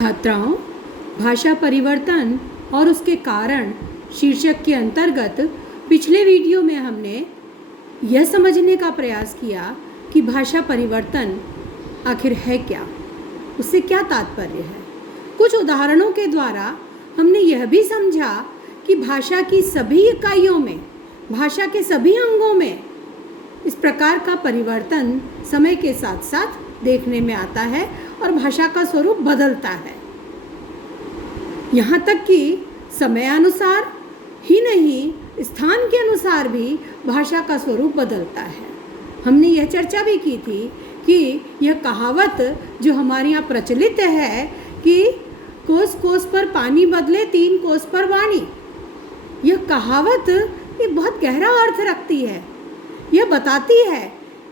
छात्राओं, भाषा परिवर्तन और उसके कारण शीर्षक के अंतर्गत पिछले वीडियो में हमने यह समझने का प्रयास किया कि भाषा परिवर्तन आखिर है क्या, उससे क्या तात्पर्य है। कुछ उदाहरणों के द्वारा हमने यह भी समझा कि भाषा की सभी इकाइयों में, भाषा के सभी अंगों में इस प्रकार का परिवर्तन समय के साथ साथ देखने में आता है और भाषा का स्वरूप बदलता है। यहाँ तक कि समयानुसार ही नहीं, स्थान के अनुसार भी भाषा का स्वरूप बदलता है। हमने यह चर्चा भी की थी कि यह कहावत जो हमारे यहाँ प्रचलित है कि कोस कोस पर पानी बदले 3 कोस पर वाणी, यह कहावत एक बहुत गहरा अर्थ रखती है। यह बताती है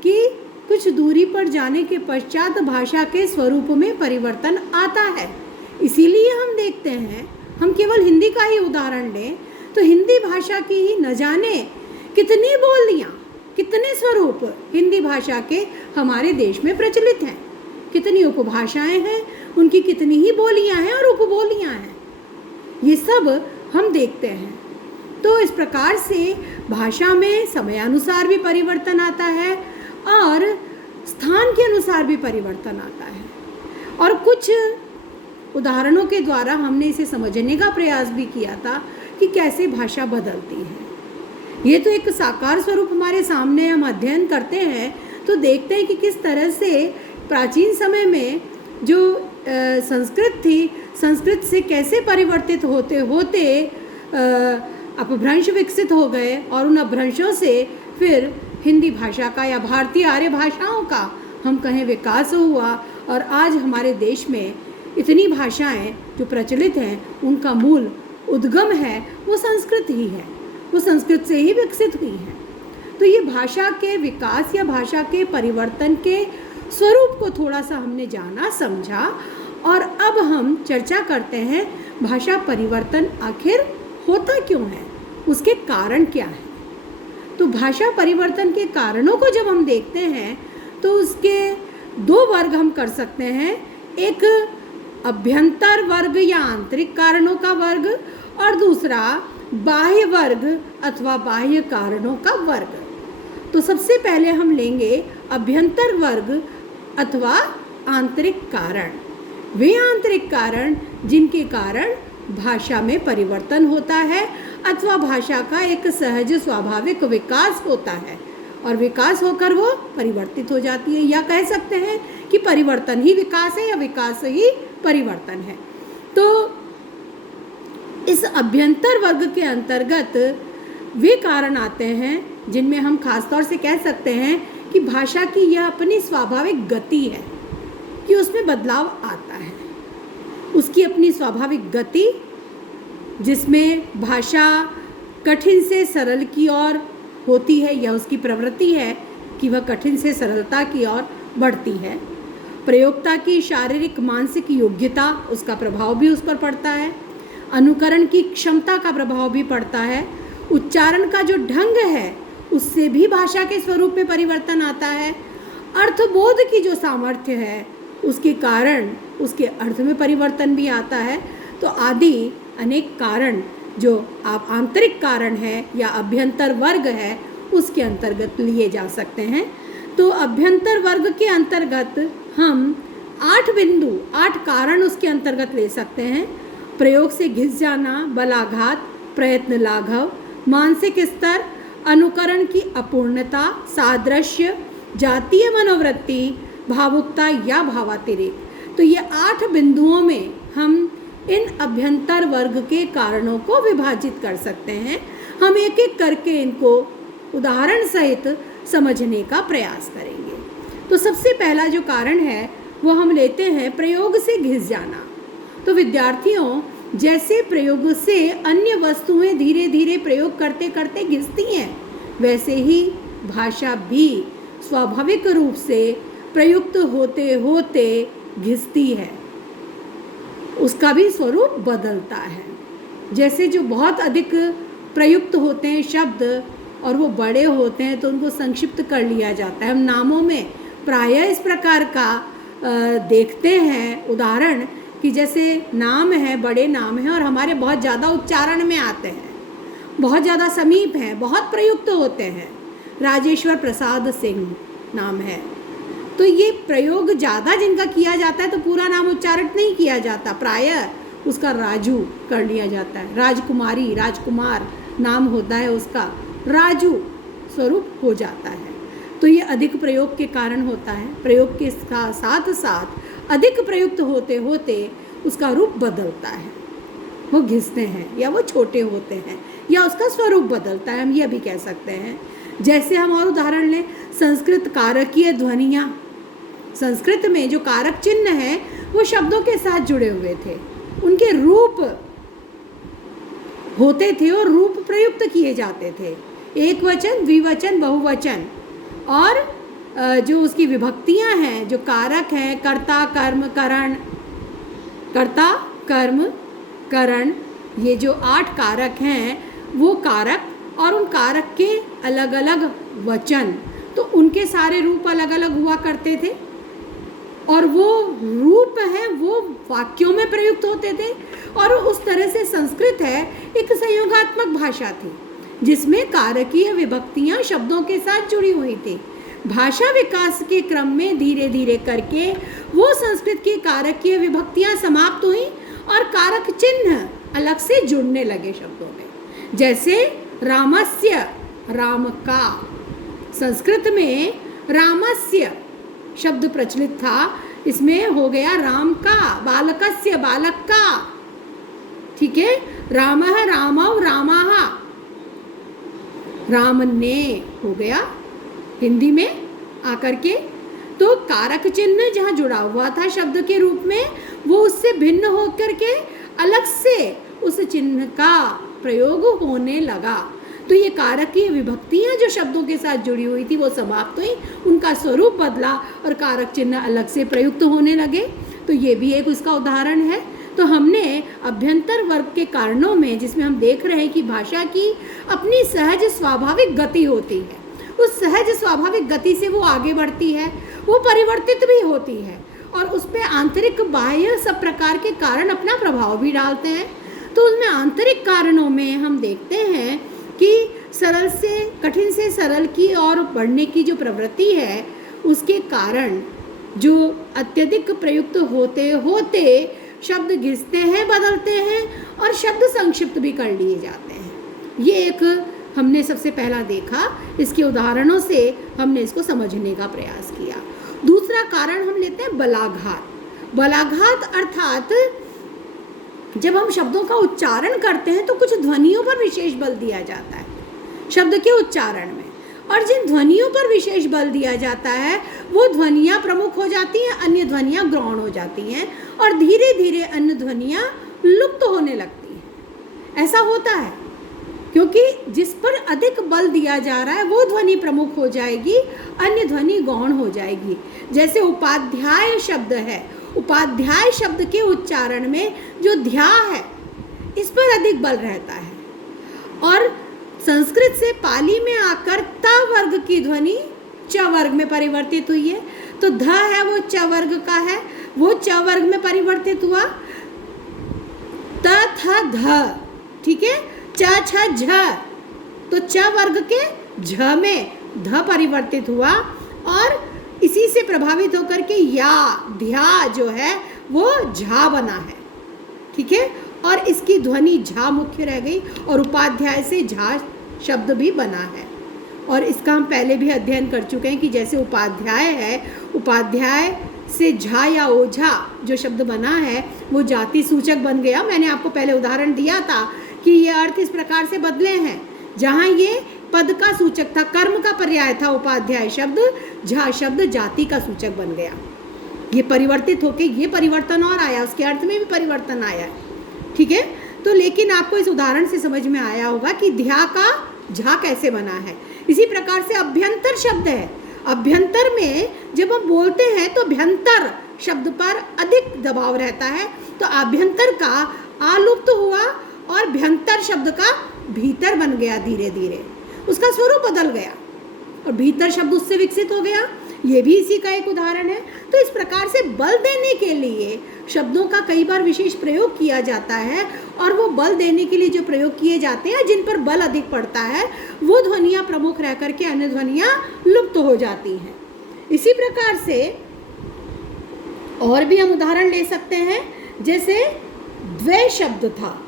कि कुछ दूरी पर जाने के पश्चात भाषा के स्वरूप में परिवर्तन आता है। इसीलिए हम देखते हैं, हम केवल हिंदी का ही उदाहरण लें तो हिंदी भाषा की ही न जाने कितनी बोलियाँ, कितने स्वरूप हिंदी भाषा के हमारे देश में प्रचलित हैं, कितनी उपभाषाएं हैं, उनकी कितनी ही बोलियाँ हैं और उपबोलियाँ हैं, ये सब हम देखते हैं। तो इस प्रकार से भाषा में समयानुसार भी परिवर्तन आता है और स्थान के अनुसार भी परिवर्तन आता है। और कुछ उदाहरणों के द्वारा हमने इसे समझने का प्रयास भी किया था कि कैसे भाषा बदलती है। ये तो एक साकार स्वरूप हमारे सामने हम अध्ययन करते हैं तो देखते हैं कि किस तरह से प्राचीन समय में जो संस्कृत थी, संस्कृत से कैसे परिवर्तित होते होते अपभ्रंश विकसित हो गए और उन अपभ्रंशों से फिर हिंदी भाषा का या भारतीय आर्य भाषाओं का हम कहें विकास हुआ और आज हमारे देश में इतनी भाषाएं जो प्रचलित हैं उनका मूल उद्गम है वो संस्कृत ही है, वो संस्कृत से ही विकसित हुई है। तो ये भाषा के विकास या भाषा के परिवर्तन के स्वरूप को थोड़ा सा हमने जाना समझा और अब हम चर्चा करते हैं भाषा परिवर्तन आखिर होता क्यों है, उसके कारण क्या है। तो भाषा परिवर्तन के कारणों को जब हम देखते हैं तो उसके 2 वर्ग हम कर सकते हैं, एक अभ्यंतर वर्ग या आंतरिक कारणों का वर्ग और दूसरा बाह्य वर्ग अथवा बाह्य कारणों का वर्ग। तो सबसे पहले हम लेंगे अभ्यंतर वर्ग अथवा आंतरिक कारण। वे आंतरिक कारण जिनके कारण भाषा में परिवर्तन होता है अथवा भाषा का एक सहज स्वाभाविक विकास होता है और विकास होकर वो परिवर्तित हो जाती है, या कह सकते हैं कि परिवर्तन ही विकास है या विकास ही परिवर्तन है। तो इस अभ्यंतर वर्ग के अंतर्गत वे कारण आते हैं जिनमें हम खासतौर से कह सकते हैं कि भाषा की यह अपनी स्वाभाविक गति है कि उसमें बदलाव आता है, उसकी अपनी स्वाभाविक गति जिसमें भाषा कठिन से सरल की ओर होती है या उसकी प्रवृत्ति है कि वह कठिन से सरलता की ओर बढ़ती है। प्रयोक्ता की शारीरिक मानसिक योग्यता, उसका प्रभाव भी उस पर पड़ता है। अनुकरण की क्षमता का प्रभाव भी पड़ता है। उच्चारण का जो ढंग है उससे भी भाषा के स्वरूप में परिवर्तन आता है। अर्थबोध की जो सामर्थ्य है उसके कारण उसके अर्थ में परिवर्तन भी आता है। तो आदि अनेक कारण जो आप आंतरिक कारण है या अभ्यंतर वर्ग है उसके अंतर्गत लिए जा सकते हैं। तो अभ्यंतर वर्ग के अंतर्गत हम 8 बिंदु, 8 कारण उसके अंतर्गत ले सकते हैं। प्रयोग से घिस जाना, बलाघात, प्रयत्न लाघव, मानसिक स्तर, अनुकरण की अपूर्णता, सादृश्य, जातीय मनोवृत्ति, भावुकता या भावातिरेक। तो ये 8 बिंदुओं में हम इन अभ्यंतर वर्ग के कारणों को विभाजित कर सकते हैं। हम एक एक करके इनको उदाहरण सहित समझने का प्रयास करेंगे। तो सबसे पहला जो कारण है वो हम लेते हैं प्रयोग से घिस जाना। तो विद्यार्थियों, जैसे प्रयोग से अन्य वस्तुएं धीरे धीरे प्रयोग करते करते घिसती हैं, वैसे ही भाषा भी स्वाभाविक रूप से प्रयुक्त होते होते घिसती है, उसका भी स्वरूप बदलता है। जैसे जो बहुत अधिक प्रयुक्त होते हैं शब्द और वो बड़े होते हैं तो उनको संक्षिप्त कर लिया जाता है। हम नामों में प्रायः इस प्रकार का देखते हैं उदाहरण कि जैसे नाम है, बड़े नाम हैं और हमारे बहुत ज़्यादा उच्चारण में आते हैं, बहुत ज़्यादा समीप हैं, बहुत प्रयुक्त होते हैं। राजेश्वर प्रसाद सिंह नाम है, तो ये प्रयोग ज़्यादा जिनका किया जाता है तो पूरा नाम उच्चारण नहीं किया जाता, प्रायः उसका राजू कर लिया जाता है। राजकुमारी, राजकुमार नाम होता है उसका, राजू स्वरूप हो जाता है। तो ये अधिक प्रयोग के कारण होता है। प्रयोग के साथ साथ अधिक प्रयुक्त होते होते उसका रूप बदलता है, वो घिसते हैं या वो छोटे होते हैं या उसका स्वरूप बदलता है, हम ये भी कह सकते हैं। जैसे हम और उदाहरण लें, संस्कृत कारकीय ध्वनियाँ, संस्कृत में जो कारक चिन्ह है वो शब्दों के साथ जुड़े हुए थे, उनके रूप होते थे और रूप प्रयुक्त किए जाते थे, एक वचन, द्विवचन, बहुवचन। और जो उसकी विभक्तियां हैं, जो कारक हैं, कर्ता, कर्म, करण, कर्ता, कर्म, करण, ये जो 8 कारक हैं, वो कारक और उन कारक के अलग अलग वचन, तो उनके सारे रूप अलग अलग हुआ करते थे और वो रूप हैं वो वाक्यों में प्रयुक्त होते थे। और उस तरह से संस्कृत है एक संयोगात्मक भाषा थी जिसमें कारकीय विभक्तियां शब्दों के साथ जुड़ी हुई थी। भाषा विकास के क्रम में धीरे धीरे करके वो संस्कृत की कारकीय विभक्तियां समाप्त हुई और कारक चिन्ह अलग से जुड़ने लगे शब्दों में। जैसे रामस्य, राम का, संस्कृत में रामस्य शब्द प्रचलित था, इसमें हो गया राम का, बालकस्य, बालक का, ठीक है। रामः, रामौ, रामाः, राम ने हो गया हिंदी में आकर के। तो कारक चिन्ह जहाँ जुड़ा हुआ था शब्द के रूप में, वो उससे भिन्न होकर के अलग से उस चिन्ह का प्रयोग होने लगा। तो ये कारकीय विभक्तियाँ जो शब्दों के साथ जुड़ी हुई थी वो समाप्त हुई, उनका स्वरूप बदला और कारक चिन्ह अलग से प्रयुक्त होने लगे। तो ये भी एक उसका उदाहरण है। तो हमने अभ्यंतर वर्ग के कारणों में, जिसमें हम देख रहे हैं कि भाषा की अपनी सहज स्वाभाविक गति होती है, उस सहज स्वाभाविक गति से वो आगे बढ़ती है, वो परिवर्तित भी होती है और उस पर आंतरिक बाह्य सब प्रकार के कारण अपना प्रभाव भी डालते हैं। तो उसमें आंतरिक कारणों में हम देखते हैं कि सरल से कठिन से सरल की ओर बढ़ने की जो प्रवृत्ति है, उसके कारण जो अत्यधिक प्रयुक्त होते होते शब्द घिसते हैं, बदलते हैं और शब्द संक्षिप्त भी कर लिए जाते हैं। ये एक हमने सबसे पहला देखा, इसके उदाहरणों से हमने इसको समझने का प्रयास किया। दूसरा कारण हम लेते हैं बलाघात। बलाघात अर्थात जब हम शब्दों का उच्चारण करते हैं तो कुछ ध्वनियों पर विशेष बल दिया जाता है शब्द के उच्चारण में, और जिन ध्वनियों पर विशेष बल दिया जाता है वो ध्वनियाँ प्रमुख हो जाती हैं, अन्य ध्वनियाँ गौण हो जाती हैं और धीरे धीरे अन्य ध्वनियाँ लुप्त होने लगती हैं। ऐसा होता है क्योंकि जिस पर अधिक बल दिया जा रहा है वो ध्वनि प्रमुख हो जाएगी, अन्य ध्वनि गौण हो जाएगी। जैसे उपाध्याय शब्द है, उपाध्याय शब्द के उच्चारण में जो ध्या है इस पर अधिक बल रहता है और संस्कृत से पाली में आकर त वर्ग की ध्वनि च वर्ग में परिवर्तित हुई है। तो ध है वो च वर्ग का है, वो च वर्ग में परिवर्तित हुआ। त थ ध, ठीक है, च छ झ, तो च वर्ग के झ में ध परिवर्तित हुआ और इसी से प्रभावित होकर के या ध्या जो है वो झा बना है, ठीक है, और इसकी ध्वनि झा मुख्य रह गई और उपाध्याय से झा शब्द भी बना है। और इसका हम पहले भी अध्ययन कर चुके हैं कि जैसे उपाध्याय है, उपाध्याय से झा या ओझा जो शब्द बना है वो जाति सूचक बन गया। मैंने आपको पहले उदाहरण दिया था कि ये अर्थ इस प्रकार से बदले हैं, जहाँ ये पद का सूचक था, कर्म का पर्याय था उपाध्याय शब्द, झा शब्द जाति का सूचक बन गया। ये परिवर्तित होके ये परिवर्तन और आया, उसके अर्थ में भी परिवर्तन आया है, ठीक है। तो लेकिन आपको इस उदाहरण से समझ में आया होगा कि ध्या का झा कैसे बना है। इसी प्रकार से अभ्यंतर शब्द है, अभ्यंतर में जब हम बोलते हैं तो अभ्यंतर शब्द पर अधिक दबाव रहता है, तो अभ्यंतर का आलुप्त हुआ और भ्यंतर शब्द का भीतर बन गया, धीरे धीरे उसका स्वरूप बदल गया और भीतर शब्द उससे विकसित हो गया। ये भी इसी का एक उदाहरण है। तो इस प्रकार से बल देने के लिए शब्दों का कई बार विशेष प्रयोग किया जाता है, और वो बल देने के लिए जो प्रयोग किए जाते हैं, जिन पर बल अधिक पड़ता है, वो ध्वनियाँ प्रमुख रह करके अन्य ध्वनियाँ लुप्त हो जाती हैं। इसी प्रकार से और भी हम उदाहरण ले सकते हैं, जैसे द्वय शब्द था,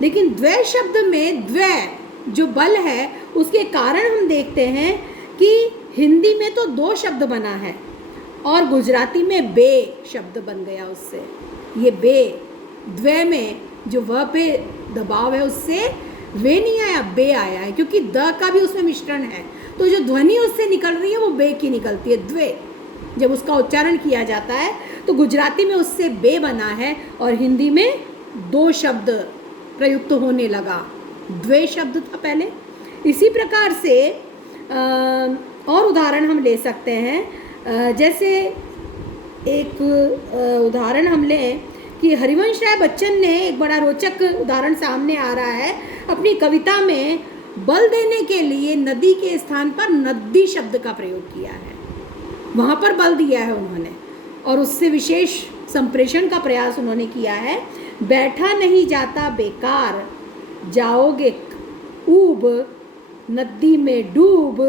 लेकिन द्वय शब्द में द्वय जो बल है उसके कारण हम देखते हैं कि हिंदी में तो 2 शब्द बना है और गुजराती में बे शब्द बन गया उससे। ये बे द्वय में जो व पे दबाव है उससे वे नहीं आया, बे आया है, क्योंकि द का भी उसमें मिश्रण है, तो जो ध्वनि उससे निकल रही है वो बे की निकलती है। द्वय जब उसका उच्चारण किया जाता है तो गुजराती में उससे बे बना है और हिंदी में 2 शब्द प्रयुक्त होने लगा, द्वय शब्द था पहले। इसी प्रकार से और उदाहरण हम ले सकते हैं, जैसे एक उदाहरण हम लें कि हरिवंश राय बच्चन ने एक बड़ा रोचक उदाहरण सामने आ रहा है अपनी कविता में, बल देने के लिए नदी के स्थान पर नद्दी शब्द का प्रयोग किया है, वहाँ पर बल दिया है उन्होंने और उससे विशेष संप्रेषण का प्रयास उन्होंने किया है। बैठा नहीं जाता बेकार, जाओगे ऊब, नदी में डूब,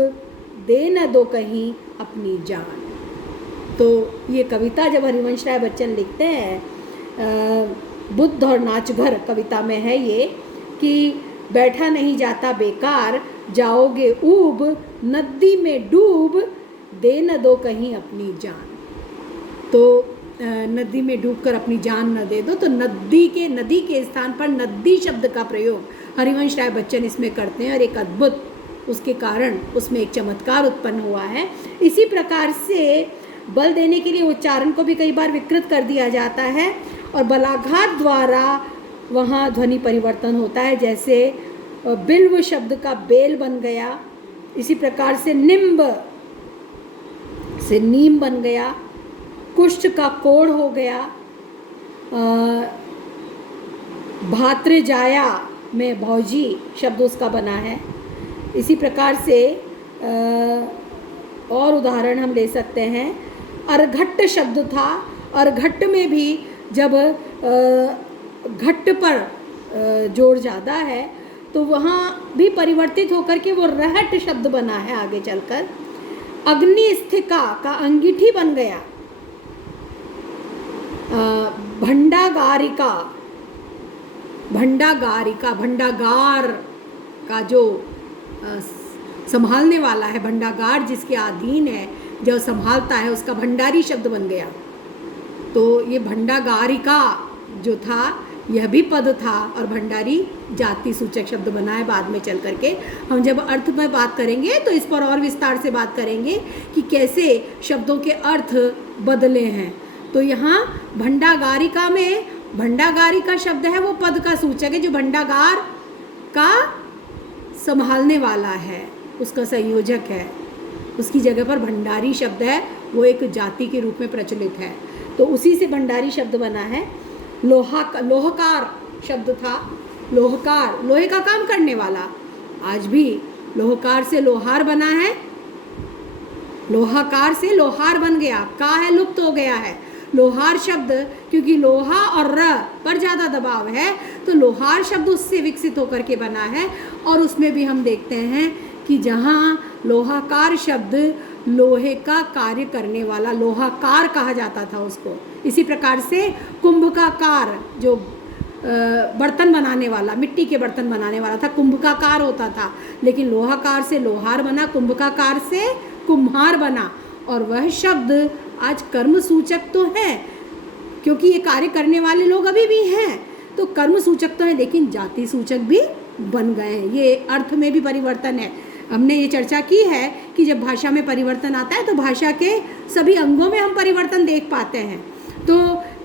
दे न दो कहीं अपनी जान। तो ये कविता जब हरिवंश राय बच्चन लिखते हैं, बुद्ध और नाचघर कविता में है ये, कि बैठा नहीं जाता बेकार, जाओगे ऊब, नदी में डूब, दे न दो कहीं अपनी जान। तो नदी में डूबकर अपनी जान न दे दो, तो नदी के स्थान पर नद्दी शब्द का प्रयोग हरिवंश राय बच्चन इसमें करते हैं और एक अद्भुत उसके कारण उसमें एक चमत्कार उत्पन्न हुआ है। इसी प्रकार से बल देने के लिए उच्चारण को भी कई बार विकृत कर दिया जाता है और बलाघात द्वारा वहाँ ध्वनि परिवर्तन होता है, जैसे बिल्व शब्द का बेल बन गया, इसी प्रकार से निम्ब से नीम बन गया, कुष्ठ का कोढ़ हो गया, भातृजाया में भौजी शब्द उसका बना है। इसी प्रकार से और उदाहरण हम ले सकते हैं, अर्घट्ट शब्द था, अर्घट्ट में भी जब घट्ट पर जोर ज़्यादा है तो वहाँ भी परिवर्तित होकर के वो रहट शब्द बना है आगे चलकर। अग्निस्थिका का अंगीठी बन गया, भंडागारिका, भंडागार का जो संभालने वाला है, भंडागार जिसके अधीन है, जो संभालता है, उसका भंडारी शब्द बन गया। तो ये भंडागारिका जो था यह भी पद था और भंडारी जाति सूचक शब्द बना है बाद में चल करके। हम जब अर्थ में बात करेंगे तो इस पर और विस्तार से बात करेंगे कि कैसे शब्दों के अर्थ बदले हैं। तो यहाँ भंडागारिका में भंडागारिका शब्द है वो पद का सूचक है, जो भंडागार का संभालने वाला है, उसका संयोजक है। उसकी जगह पर भंडारी शब्द है, वो एक जाति के रूप में प्रचलित है, तो उसी से भंडारी शब्द बना है। लोहकार शब्द था, लोहकार लोहे का काम करने वाला, आज भी लोहकार से लोहार बना है, लोहाकार से लोहार बन गया, का है लुप्त हो गया है। लोहार शब्द क्योंकि लोहा और र पर ज़्यादा दबाव है तो लोहार शब्द उससे विकसित होकर के बना है। और उसमें भी हम देखते हैं कि जहाँ लोहाकार शब्द लोहे का कार्य करने वाला, लोहाकार कहा जाता था उसको। इसी प्रकार से कुंभ का कार, जो बर्तन बनाने वाला, मिट्टी के बर्तन बनाने वाला था, कुंभ का कार होता था, लेकिन लोहाकार से लोहार बना, कुंभ का कार से कुम्हार बना। और वह शब्द आज कर्म सूचक तो है क्योंकि ये कार्य करने वाले लोग अभी भी हैं, तो कर्म सूचक तो है, लेकिन जाति सूचक भी बन गए हैं। ये अर्थ में भी परिवर्तन है। हमने ये चर्चा की है कि जब भाषा में परिवर्तन आता है तो भाषा के सभी अंगों में हम परिवर्तन देख पाते हैं। तो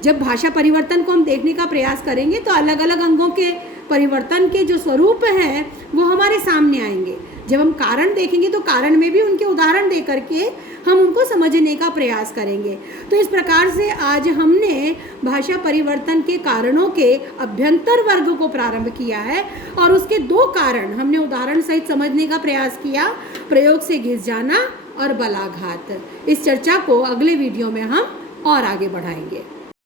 जब भाषा परिवर्तन को हम देखने का प्रयास करेंगे तो अलग अलग अंगों के परिवर्तन के जो स्वरूप हैं वो हमारे सामने आएंगे। जब हम कारण देखेंगे तो कारण में भी उनके उदाहरण दे करके हम उनको समझने का प्रयास करेंगे। तो इस प्रकार से आज हमने भाषा परिवर्तन के कारणों के अभ्यंतर वर्ग को प्रारंभ किया है और उसके 2 कारण हमने उदाहरण सहित समझने का प्रयास किया, प्रयोग से घिस जाना और बलाघात। इस चर्चा को अगले वीडियो में हम और आगे बढ़ाएंगे।